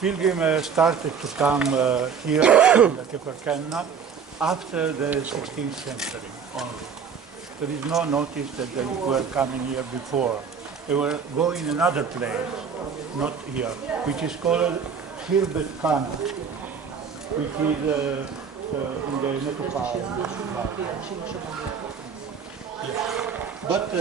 pilgrims started to come here to Cana after the 16th century only. There is no notice that they were coming here before. They were going another place, not here, which is called Cana, which is in the Nepal. Yes. But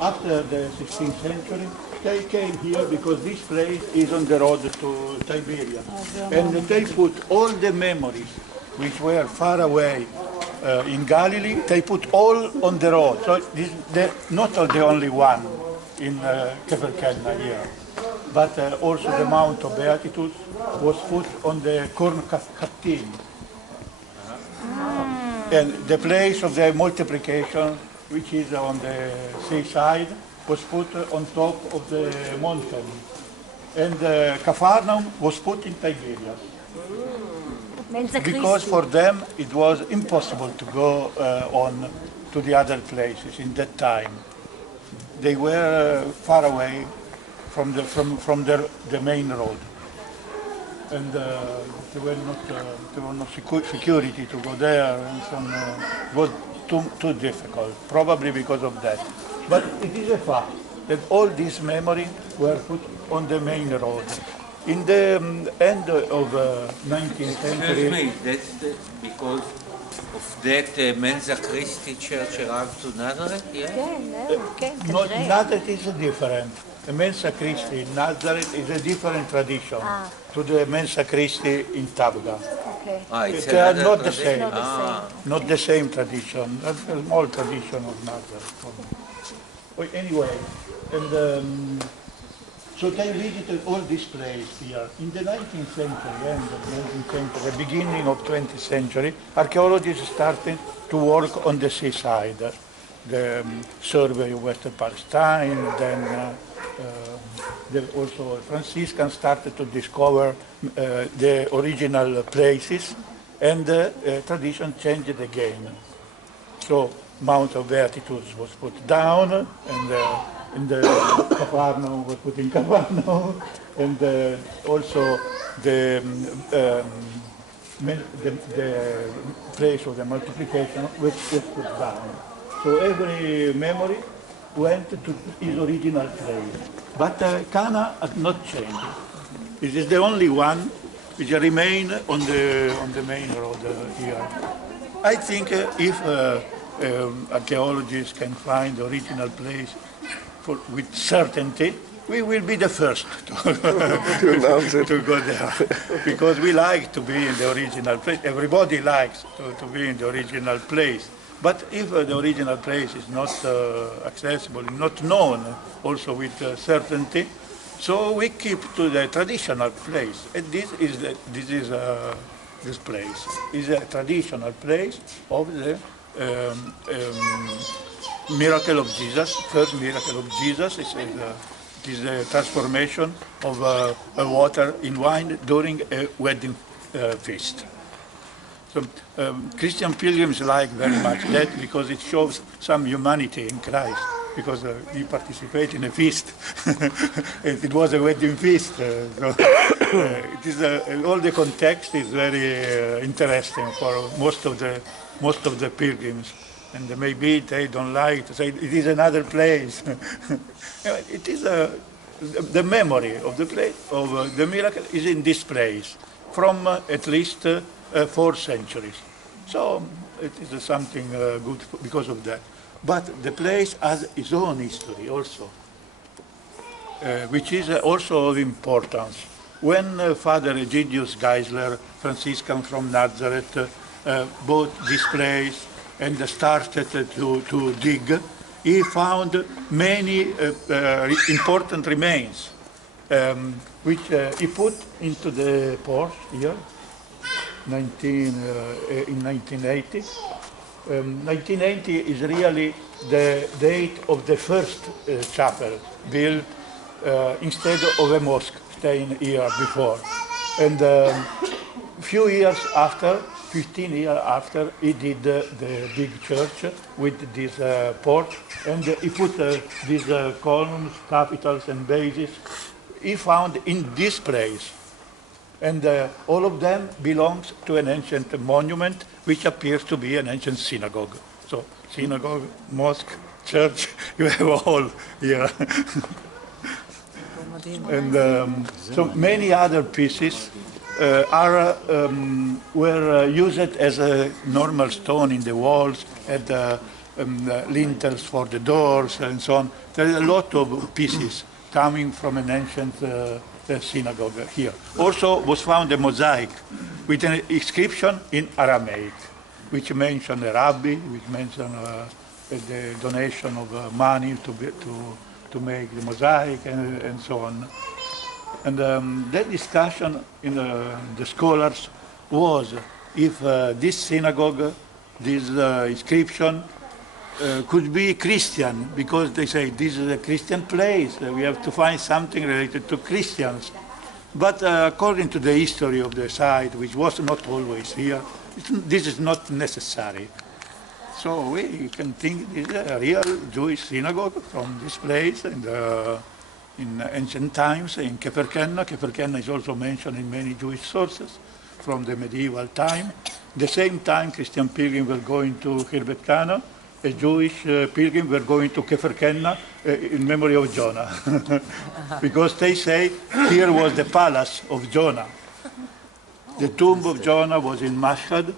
after the 16th century, they came here because this place is on the road to Siberia. And they put all the memories which were far away in Galilee, they put all on the road. So they're not the only one in Cana here, but also the Mount of Beatitudes was put on the Corn Cattin. And the place of the multiplication, which is on the seaside, was put on top of the mountain. And Capharnaum was put in Tiberias. Because for them it was impossible to go on to the other places in that time. They were far away from the main road. And there were no security to go there, and it was too difficult, probably because of that. But it is a fact that all these memories were put on the main road. In the end of 19th century... Excuse me, that's because of that Mensa Christi Church arrived to Nazareth, yeah? Nazareth is different. The Mensa Christi in Nazareth is a different tradition to the Mensa Christi in Tabga. Okay. They are not the same. Not the same tradition. A small tradition of Nazareth. Anyway, and so they visited all this place here. In the 19th century, end of the 19th century, the beginning of 20th century, archaeologists started to work on the seaside. The survey of Western Palestine, then also Franciscans started to discover the original places, and tradition changed again. So Mount of Beatitudes was put down, and the Capharnaum was put in Capharnaum, and also the place of the multiplication was put down. So every memory went to its original place. But Cana had not changed. It is the only one which remains on the main road here. I think if archaeologists can find the original place with certainty, we will be the first to go there. Because we like to be in the original place. Everybody likes to be in the original place. But if the original place is not accessible, not known also with certainty, so we keep to the traditional place. And this place is a traditional place of the miracle of Jesus. First miracle of Jesus is a transformation of water in wine during a wedding feast. So Christian pilgrims like very much that because it shows some humanity in Christ, because he participated in a feast. It was a wedding feast. So it is all the context is very interesting for most of the pilgrims, and maybe they don't like to say it is another place. It is the memory of the place of the miracle is in this place from at least 4 centuries. So it is something good because of that. But the place has its own history also, which is also of importance. When Father Egidius Geisler, Franciscan from Nazareth, bought this place and started to dig, he found many important remains, which he put into the port here. In 1980. 1980 is really the date of the first chapel built instead of a mosque staying here before. And few years after, 15 years after, he did the big church with this porch, and he put these columns, capitals, and bases he found in this place. And all of them belongs to an ancient monument, which appears to be an ancient synagogue. So synagogue, mosque, church, you have all here. And so many other pieces were used as a normal stone in the walls, at the lintels for the doors and so on. There is a lot of pieces coming from an ancient synagogue here. Also was found a mosaic with an inscription in Aramaic, which mentioned a rabbi, which mentioned the donation of money to make the mosaic and so on. And that discussion in the scholars was if this synagogue, this inscription, could be Christian, because they say this is a Christian place, we have to find something related to Christians. But according to the history of the site, which was not always here, this is not necessary. So we can think this is a real Jewish synagogue from this place, and in ancient times in Keferkenna. Keferkenna is also mentioned in many Jewish sources from the medieval time. At the same time, Christian pilgrims were going to Cana. A Jewish pilgrim were going to Keferkenna in memory of Jonah. Because they say here was the palace of Jonah. The tomb of Jonah was in Mashhad,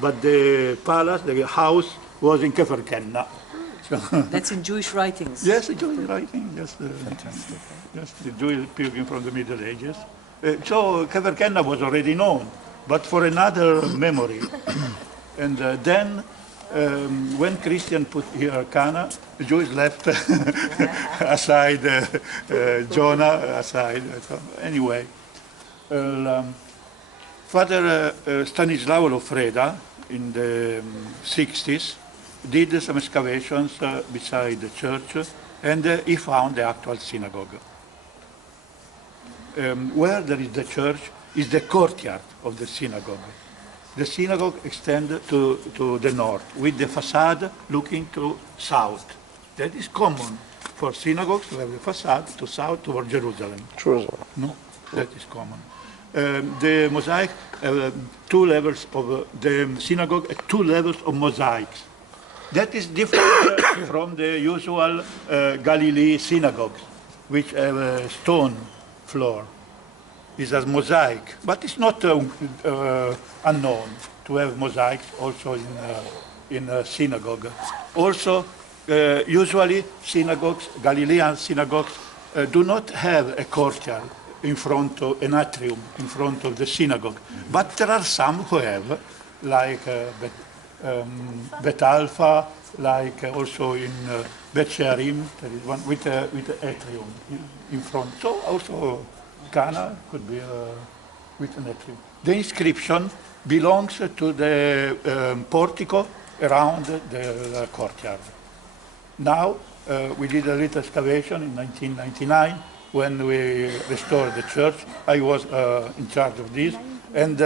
but the palace, the house, was in Keferkenna. That's in Jewish writings. Yes, the Jewish writing. Yes, the Jewish pilgrim from the Middle Ages. So Keferkenna was already known, but for another memory. And then, when Christian put here Cana, the Jews left aside Jonah, aside. Anyway, Father Stanislao Lofreda in the 60s did some excavations beside the church, and he found the actual synagogue. Where there is the church is the courtyard of the synagogue. The synagogue extends to the north, with the facade looking to south. That is common for synagogues to have the facade to south toward Jerusalem. Jerusalem. No, that is common. The mosaic, two levels of the synagogue, two levels of mosaics. That is different from the usual Galilee synagogues, which have a stone floor. It's a mosaic, but it's not unknown to have mosaics also in a synagogue. Also, usually synagogues, Galilean synagogues, do not have a courtyard in front of an atrium in front of the synagogue, but there are some who have, like Bet Alpha, like also in Bet Shearim, there is one with an atrium in front. So also Cana could be with an atrium. The inscription belongs to the portico around the courtyard. Now, we did a little excavation in 1999 when we restored the church. I was in charge of this, and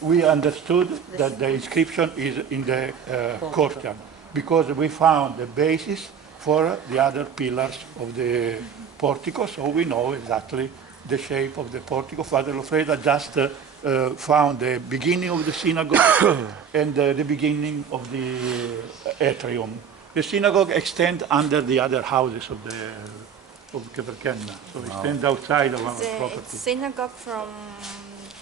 we understood that the inscription is in the courtyard, because we found the basis for the other pillars of the portico, so we know exactly the shape of the portico. Father Lofreda just found the beginning of the synagogue and the beginning of the atrium. The synagogue extends under the other houses of Keferkenna, so it extends outside of our property. It's synagogue from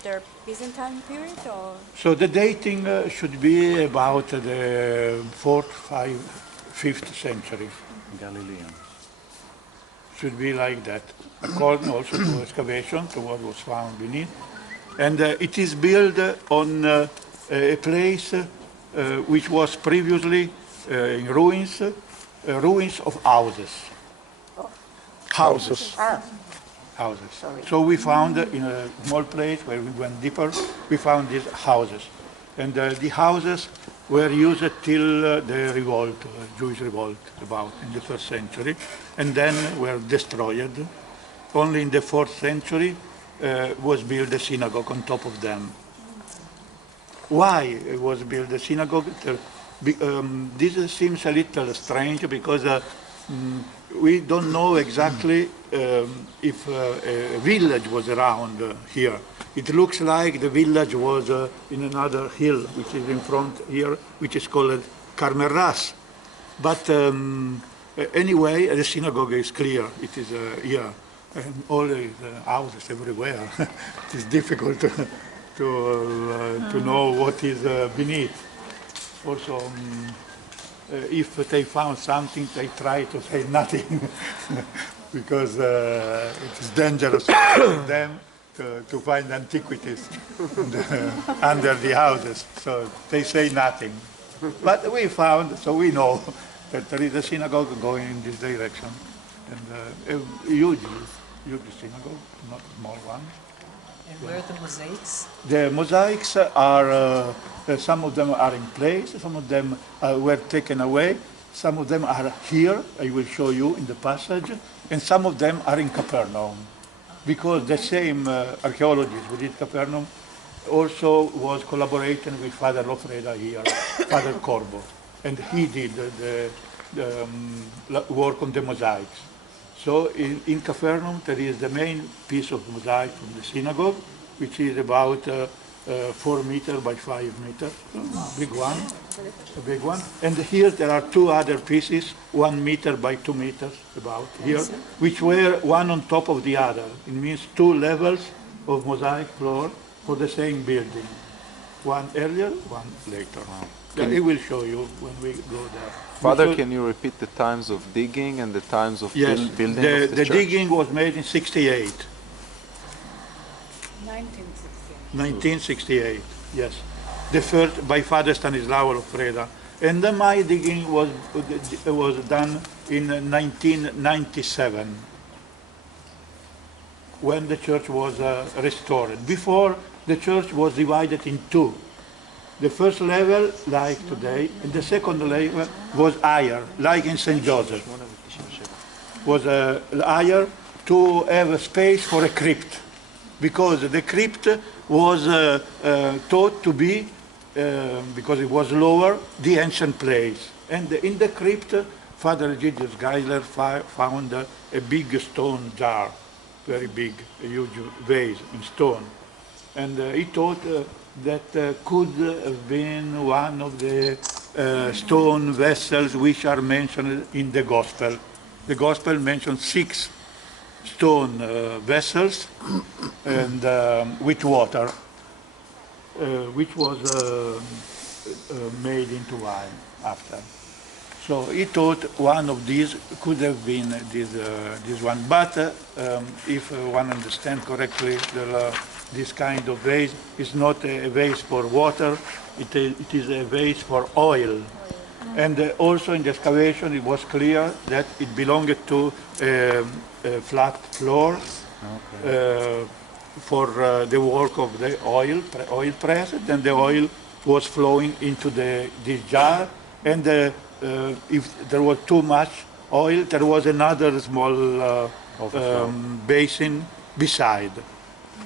the Byzantine period, or? So the dating should be about the 4th, 5th century. Galilean. Should be like that, according also to excavation, to what was found beneath. And it is built on a place which was previously in ruins, ruins of houses. Houses. Houses. So we found in a small place where we went deeper, we found these houses. And the houses were used till the revolt, Jewish revolt, about in the 1st century, and then were destroyed. Only in the 4th century was built a synagogue on top of them. Why was built a synagogue? This seems a little strange because We don't know exactly if a village was around here. It looks like the village was in another hill, which is in front here, which is called Carmeras. But anyway, the synagogue is clear. It is here, and all the houses everywhere. It is difficult to know what is beneath. Also, if they found something, they try to say nothing because it is dangerous for them to find antiquities under the houses. So they say nothing. But we found, so we know that there is a synagogue going in this direction, and a huge synagogue, not a small one. And where are the mosaics? The mosaics are, some of them are in place, some of them were taken away, some of them are here, I will show you in the passage, and some of them are in Capernaum, because the same archaeologist who did Capernaum also was collaborating with Father Lofreda here, Father Corbo, and he did the work on the mosaics. So in Capernaum there is the main piece of mosaic from the synagogue, which is about 4 meters by 5 meters, a big one. And here there are 2 other pieces, 1 meter by 2 meters about here, which were one on top of the other. It means 2 levels of mosaic floor for the same building. One earlier, one later. Yeah, I will show you when we go there. Father, can you repeat the times of digging and the times of building of the the church? digging was made in 68. 1968. 1968, yes. The first by Father Stanislao Lofreda. And then my digging was done in 1997, when the church was restored. Before, the church was divided in 2. The first level, like today, and the second level was higher, like in St. Joseph. Was higher to have a space for a crypt, because the crypt was thought to be, because it was lower, the ancient place. And in the crypt, Father Egidius Geisler found a big stone jar, very big, a huge vase in stone. And he thought that could have been one of the stone vessels which are mentioned in the Gospel. The Gospel mentions 6 stone vessels and with water, which was made into wine after. So he thought one of these could have been this one. But if one understands correctly, this kind of vase is not a vase for water, it is a vase for oil. And also in the excavation it was clear that it belonged to a flat floor for the work of the oil press, and the oil was flowing into this jar, and if there was too much oil, there was another small basin beside.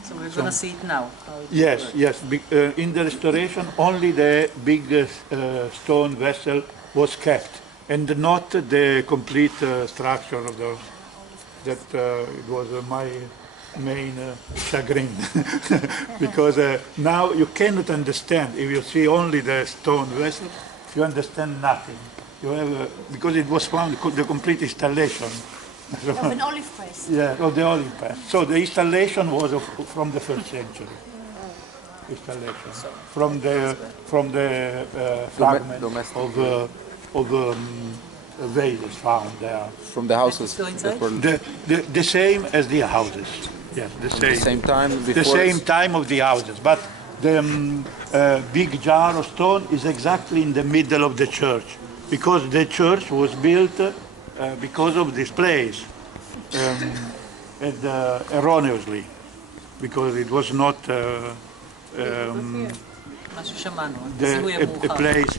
So we're going to see it now. Yes, yes. In the restoration, only the big stone vessel was kept, and not the complete structure of the. That it was my main chagrin, because now you cannot understand. If you see only the stone vessel, you understand nothing. You have because it was found the complete installation. Of an olive press. Yeah, of the olive press. So the installation was from the 1st century. Installation from the fragment of vases found there. From the houses Let's go that were The same as the houses. Yes, the same. the same time before. The same time of the houses, but the big jar of stone is exactly in the middle of the church, because the church was built because of this place, and erroneously, because it was not משהו שמענו, a place